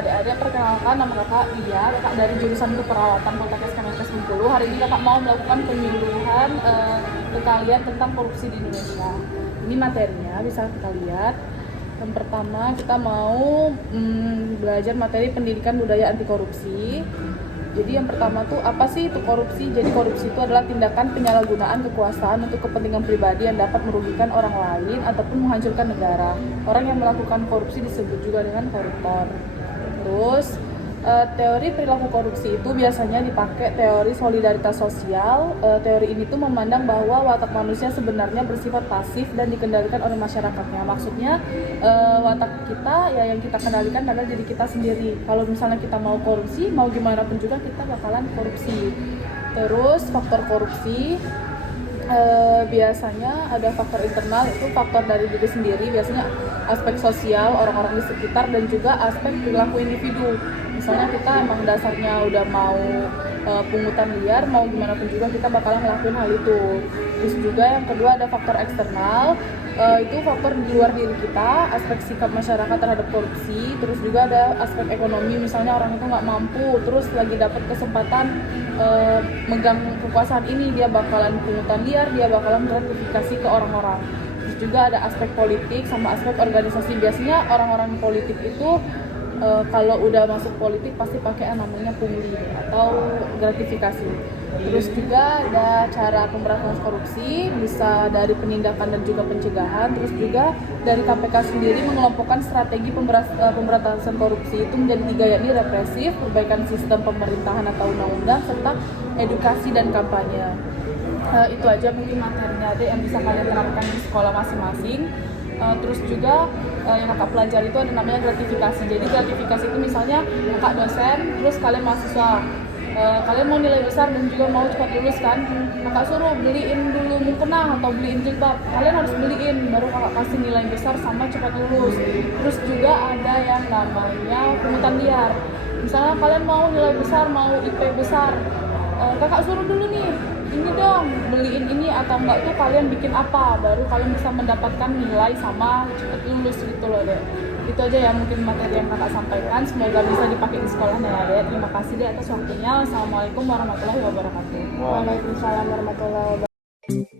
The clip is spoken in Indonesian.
Adik-adik, perkenalkan, nama kakak Lia, kakak dari jurusan keperawatan Poltekkes Kemenkes Bengkulu. Hari ini kakak mau melakukan penyuluhan ke kalian tentang korupsi di Indonesia. Ini materinya bisa kita lihat. Yang pertama kita mau belajar materi pendidikan budaya anti korupsi. Jadi yang pertama tuh apa sih itu korupsi? Jadi korupsi itu adalah tindakan penyalahgunaan kekuasaan untuk kepentingan pribadi yang dapat merugikan orang lain ataupun menghancurkan negara. Orang yang melakukan korupsi disebut juga dengan koruptor. Terus teori perilaku korupsi itu biasanya dipakai teori solidaritas sosial. Teori ini tuh memandang bahwa watak manusia sebenarnya bersifat pasif dan dikendalikan oleh masyarakatnya. Maksudnya watak kita ya yang kita kendalikan adalah diri kita sendiri. Kalau misalnya kita mau korupsi, mau gimana pun juga kita bakalan korupsi. Terus faktor korupsi biasanya ada faktor internal, itu faktor dari diri sendiri, biasanya aspek sosial orang-orang di sekitar dan juga aspek perilaku individu. Misalnya kita emang dasarnya udah mau pungutan liar, mau gimana pun juga kita bakalan ngelakuin hal itu. Terus juga yang kedua ada faktor eksternal, itu faktor di luar diri kita, aspek sikap masyarakat terhadap korupsi. Terus juga ada aspek ekonomi, misalnya orang itu nggak mampu, terus lagi dapat kesempatan megang kekuasaan ini, dia bakalan pungutan liar, dia bakalan gratifikasi ke orang-orang. Terus juga ada aspek politik sama aspek organisasi. Biasanya orang-orang politik itu kalau udah masuk politik pasti pakai yang namanya pungli atau gratifikasi. Terus juga ada cara pemberantasan korupsi, bisa dari penindakan dan juga pencegahan. Terus juga dari KPK sendiri mengelompokkan strategi pemberantasan korupsi itu menjadi 3, yakni represif, perbaikan sistem pemerintahan atau undang-undang, serta edukasi dan kampanye. Itu aja mungkin materinya deh yang bisa kalian terapkan di sekolah masing-masing. Terus juga yang kakak pelajari itu ada namanya gratifikasi. Jadi gratifikasi itu misalnya kakak dosen, terus kalian mahasiswa, kalian mau nilai besar dan juga mau cepat lulus kan, kakak suruh beliin dulu mukena atau beliin jilbab, kalian harus beliin baru kakak kasih nilai besar sama cepat lulus. Terus juga ada yang namanya pungutan liar. Misalnya kalian mau nilai besar, mau IP besar, kakak suruh dulu nih, ini dong, beliin ini atau enggak tuh kalian bikin apa, baru kalian bisa mendapatkan nilai sama cepat lulus gitu loh deh. Itu aja ya mungkin materi yang kakak sampaikan, semoga bisa dipakai di sekolahnya ya deh. Terima kasih deh atas waktunya. Assalamualaikum warahmatullahi wabarakatuh. Waalaikumsalam warahmatullahi wabarakatuh.